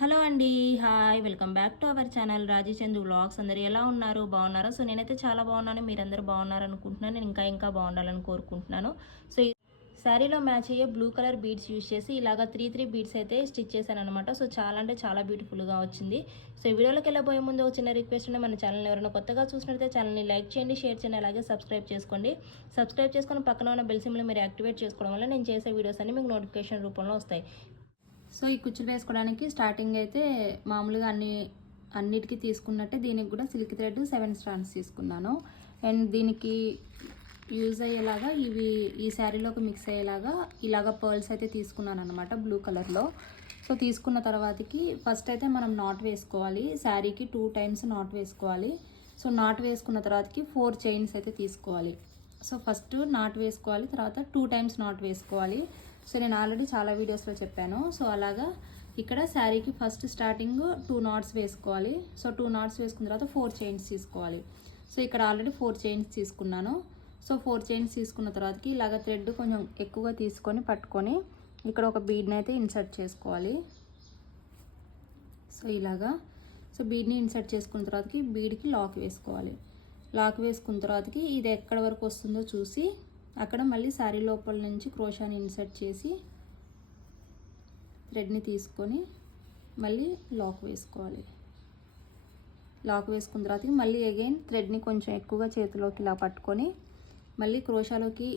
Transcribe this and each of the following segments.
Hello అండి hi welcome back to our channel Rajichand vlogs. అందరు ఎలా ఉన్నారు? బాగున్నారా? సో నేనైతే చాలా బాగున్నాను. మీరందరూ బాగున్నారు అనుకుంటున్నాను నేను ఇంకా ఇంకా బాగుండాలని కోరుకుంటున్నాను. సో శారీలో మ్యాచ్ అయ్యే బ్లూ కలర్ బీడ్స్ యూస్ చేసి ఇలాగ త్రీ త్రీ బీడ్స్ అయితే స్టిచ్ చేశాను అనమాట సో చాలా అంటే చాలా బ్యూటిఫుల్గా వచ్చింది. సో ఈ వీడియోలోకి వెళ్ళబోయే ముందు ఒక చిన్న రిక్వెస్ట్ ఉంటే మన ఛానల్ ఎవరైనా కొత్తగా చూసినట్లయితే ఛానల్ని లైక్ చేయండి షేర్ చేయండి అలాగే సబ్స్క్రైబ్ చేసుకోండి. సబ్స్క్రైబ్ చేసుకొని పక్కన ఉన్న బెల్ మీరు యాక్టివేట్ చేసుకోవడం వల్ల నేను చేసే వీడియోస్ అన్ని మీకు నోటిఫికేషన్ రూపంలో వస్తాయి. సో ఈ కుచ్చులు వేసుకోవడానికి స్టార్టింగ్ అయితే మామూలుగా అన్ని అన్నిటికీ తీసుకున్నట్టే దీనికి కూడా సిల్క్ థ్రెడ్ సెవెన్ స్టాండ్స్ తీసుకున్నాను. అండ్ దీనికి యూజ్ అయ్యేలాగా ఇవి ఈ శారీలోకి మిక్స్ అయ్యేలాగా ఇలాగ పర్ల్స్ అయితే తీసుకున్నాను అనమాట బ్లూ కలర్లో. సో తీసుకున్న తర్వాతకి ఫస్ట్ అయితే మనం నాట్ వేసుకోవాలి. శారీకి టూ టైమ్స్ నాట్ వేసుకోవాలి. సో నాట్ వేసుకున్న తర్వాతకి ఫోర్ చైన్స్ అయితే తీసుకోవాలి. సో ఫస్ట్ నాట్ వేసుకోవాలి తర్వాత టూ టైమ్స్ నాట్ వేసుకోవాలి. సో నేను ఆల్రెడీ చాలా వీడియోస్లో చెప్పాను. సో అలాగా ఇక్కడ శారీకి ఫస్ట్ స్టార్టింగ్ టూ నాట్స్ వేసుకోవాలి. సో టూ నాట్స్ వేసుకున్న తర్వాత ఫోర్ చైన్స్ తీసుకోవాలి. సో ఇక్కడ ఆల్రెడీ ఫోర్ చైన్స్ తీసుకున్నాను. సో ఫోర్ చైన్స్ తీసుకున్న తర్వాతకి ఇలాగ థ్రెడ్ కొంచెం ఎక్కువగా తీసుకొని పట్టుకొని ఇక్కడ ఒక బీడ్ని అయితే ఇన్సర్ట్ చేసుకోవాలి. సో ఇలాగా. సో బీడ్ని ఇన్సర్ట్ చేసుకున్న తర్వాతకి బీడ్కి లాక్ వేసుకోవాలి. లాక్ వేసుకున్న తర్వాతకి ఇది ఎక్కడ వరకు వస్తుందో చూసి అక్కడ మళ్ళీ శారీ లోపల నుంచి క్రోషాని ఇన్సర్ట్ చేసి థ్రెడ్ని తీసుకొని మళ్ళీ లాక్ వేసుకోవాలి. లాక్ వేసుకున్న తర్వాత మళ్ళీ అగైన్ థ్రెడ్ని కొంచెం ఎక్కువగా చేతిలోకి ఇలా పట్టుకొని మళ్ళీ క్రోషాలోకి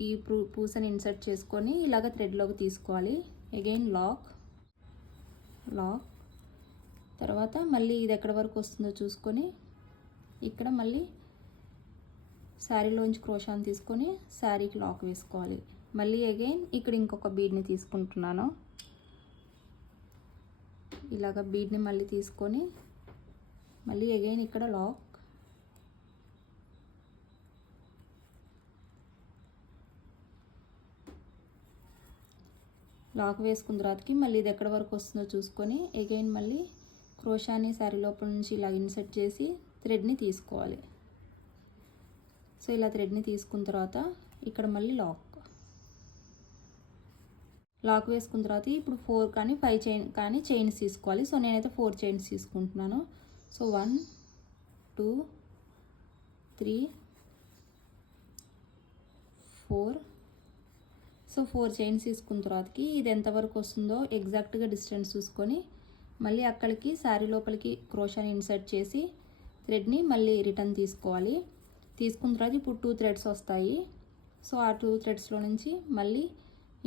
ఈ పూ పూసని ఇన్సర్ట్ చేసుకొని ఇలాగ థ్రెడ్లోకి తీసుకోవాలి. Again lock lock. తర్వాత మళ్ళీ ఇది ఎక్కడి వరకు వస్తుందో చూసుకొని ఇక్కడ మళ్ళీ శారీలోంచి క్రోషాన్ని తీసుకొని శారీకి లాక్ వేసుకోవాలి. మళ్ళీ అగైన్ ఇక్కడ ఇంకొక బీడ్ని తీసుకుంటున్నాను. ఇలాగ బీడ్ని మళ్ళీ తీసుకొని మళ్ళీ అగైన్ ఇక్కడ లాక్ లాక్ వేసుకున్న తర్వాతకి మళ్ళీ ఇది ఎక్కడి వరకు వస్తుందో చూసుకొని అగైన్ మళ్ళీ క్రోషాని శారీ లోపల నుంచి ఇలా ఇన్సెట్ చేసి థ్రెడ్ని తీసుకోవాలి. సో ఇలా థ్రెడ్ని తీసుకున్న తర్వాత ఇక్కడ మళ్ళీ లాక్. లాక్ వేసుకున్న తర్వాత ఇప్పుడు ఫోర్ కానీ ఫైవ్ చైన్ కానీ చైన్స్ తీసుకోవాలి. సో నేనైతే ఫోర్ చైన్స్ తీసుకుంటున్నాను. So one two three four. So four chains తీసుకున్న తర్వాతకి ఇది ఎంతవరకు వస్తుందో ఎగ్జాక్ట్గా డిస్టెన్స్ చూసుకొని మళ్ళీ అక్కడికి శారీ లోపలికి క్రోషాని ఇన్సర్ట్ చేసి థ్రెడ్ని మళ్ళీ రిటర్న్ తీసుకోవాలి. తీసుకున్న తర్వాత ఇప్పుడు టూ థ్రెడ్స్ వస్తాయి. సో ఆ టూ థ్రెడ్స్లో నుంచి మళ్ళీ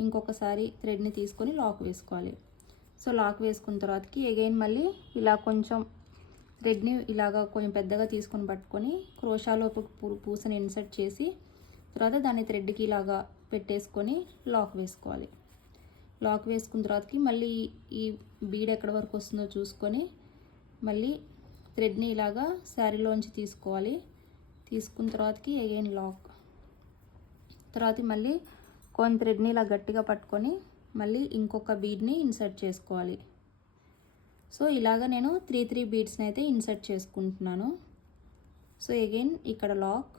ఇంకొకసారి థ్రెడ్ని తీసుకొని లాక్ వేసుకోవాలి. సో లాక్ వేసుకున్న తర్వాతకి అగైన్ మళ్ళీ ఇలా కొంచెం థ్రెడ్ని ఇలాగా కొంచెం పెద్దగా తీసుకొని పట్టుకొని క్రోషాలో పూసని ఇన్సర్ట్ చేసి తర్వాత దాన్ని థ్రెడ్కి ఇలాగా పెట్టేసుకొని లాక్ వేసుకోవాలి. లాక్ వేసుకున్న తర్వాతకి మళ్ళీ ఈ బీడ్ ఎక్కడ వరకు వస్తుందో చూసుకొని మళ్ళీ థ్రెడ్ని ఇలాగా శారీలోంచి తీసుకోవాలి. తీసుకున్న తర్వాతకి అగైన్ లాక్ తర్వాత మళ్ళీ కొన్ని థ్రెడ్ని ఇలా గట్టిగా పట్టుకొని మళ్ళీ ఇంకొక బీడ్ని ఇన్సర్ట్ చేసుకోవాలి. సో ఇలాగ నేను త్రీ త్రీ బీడ్స్ని అయితే ఇన్సర్ట్ చేసుకుంటున్నాను. సో అగైన్ ఇక్కడ లాక్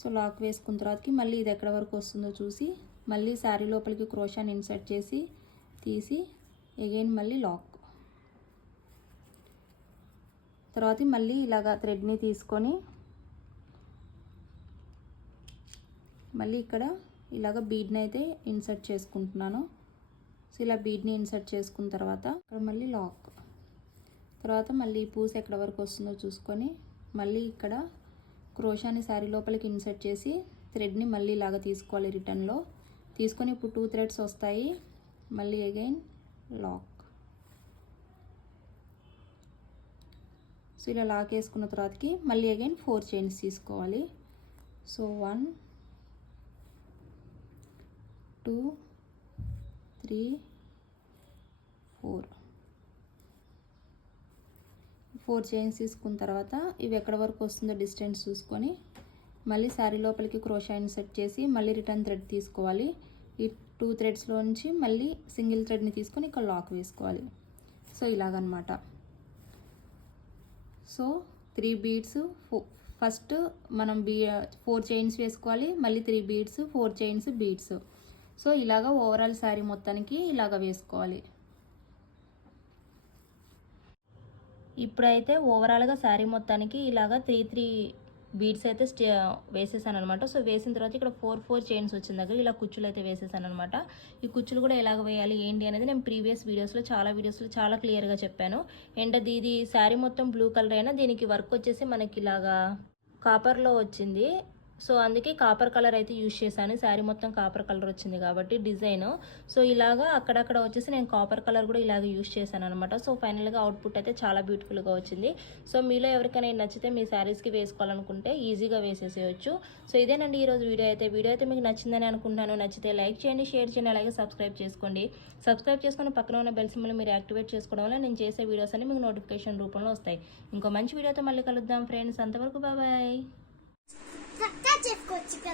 సో లాక్ వేసుకున్న తర్వాతకి మళ్ళీ ఇది ఎక్కడ వరకు వస్తుందో చూసి మళ్ళీ శారీ లోపలికి క్రోషాన్ని ఇన్సర్ట్ చేసి తీసి అగైన్ మళ్ళీ లాక్ తర్వాత మళ్ళీ ఇలాగ థ్రెడ్ని తీసుకొని మళ్ళీ ఇక్కడ ఇలాగ బీడ్ని అయితే ఇన్సర్ట్ చేసుకుంటున్నాను. సో ఇలా బీడ్ని ఇన్సర్ట్ చేసుకున్న తర్వాత ఇక్కడ మళ్ళీ లాక్. తర్వాత మళ్ళీ పూస ఎక్కడ వరకు వస్తుందో చూసుకొని మళ్ళీ ఇక్కడ క్రోషాని శారీ లోపలికి ఇన్సర్ట్ చేసి థ్రెడ్ని మళ్ళీ ఇలాగ తీసుకోవాలి రిటర్న్లో. తీసుకొని ఇప్పుడు టూ థ్రెడ్స్ వస్తాయి. మళ్ళీ అగైన్ లాక్. సో ఇలా లాక్ వేసుకున్న తర్వాతకి మళ్ళీ అగైన్ ఫోర్ చైన్స్ తీసుకోవాలి. So one two three four four chains తీసుకున్న తర్వాత ఇవి ఎక్కడ వరకు వస్తుందో డిస్టెన్స్ చూసుకొని మళ్ళీ శారీ లోపలికి క్రోషాయిని సెట్ చేసి మళ్ళీ రిటర్న్ థ్రెడ్ తీసుకోవాలి. ఈ టూ థ్రెడ్స్లో నుంచి మళ్ళీ సింగిల్ థ్రెడ్ని తీసుకొని ఇక్కడ లాక్ వేసుకోవాలి. సో ఇలాగనమాట. సో త్రీ బీడ్స్ ఫస్ట్ మనం బీ ఫోర్ చైన్స్ వేసుకోవాలి మళ్ళీ three beads four chains beads so ఇలాగ ఓవరాల్ శారీ మొత్తానికి ఇలాగ వేసుకోవాలి. ఇప్పుడైతే ఓవరాల్గా శారీ మొత్తానికి ఇలాగ త్రీ త్రీ బీడ్స్ అయితే స్టే వేసేసాను అనమాట సో వేసిన తర్వాత ఇక్కడ ఫోర్ ఫోర్ చైన్స్ వచ్చిన దగ్గర ఇలా కుచ్చులు అయితే వేసేసాను అనమాట ఈ కుచ్చులు కూడా ఎలాగ వేయాలి ఏంటి అనేది నేను ప్రీవియస్ వీడియోస్లో చాలా వీడియోస్లో చాలా క్లియర్గా చెప్పాను. అండ్ అది ఇది శారీ మొత్తం బ్లూ కలర్ అయినా దీనికి వర్క్ వచ్చేసి మనకి ఇలాగా కాపర్లో వచ్చింది. సో అందుకే కాపర్ కలర్ అయితే యూజ్ చేశాను. శారీ మొత్తం కాపర్ కలర్ వచ్చింది కాబట్టి డిజైన్. సో ఇలాగా అక్కడక్కడ వచ్చేసి నేను కాపర్ కలర్ కూడా ఇలాగ యూజ్ చేశాను అనమాట సో ఫైనల్గా అవుట్పుట్ అయితే చాలా బ్యూటిఫుల్గా వచ్చింది. సో మీలో ఎవరికైనా నచ్చితే మీ శారీస్కి వేసుకోవాలనుకుంటే ఈజీగా వేసేసేయచ్చు. సో ఇదేనండి ఈరోజు వీడియో అయితే. వీడియో అయితే మీకు నచ్చిందని అనుకుంటున్నాను. నచ్చితే లైక్ చేయండి షేర్ చేయండి అలాగే సబ్స్క్రైబ్ చేసుకోండి. సబ్స్క్రైబ్ చేసుకుని పక్కన ఉన్న బెల్ మళ్ళీ మీరు యాక్టివేట్ చేసుకోవడం వల్ల నేను చేసే వీడియోస్ అన్ని మీకు నోటిఫికేషన్ రూపంలో వస్తాయి. ఇంకో మంచి వీడియోతో మళ్ళీ కలుద్దాం ఫ్రెండ్స్. అంతవరకు బాబాయ్ chica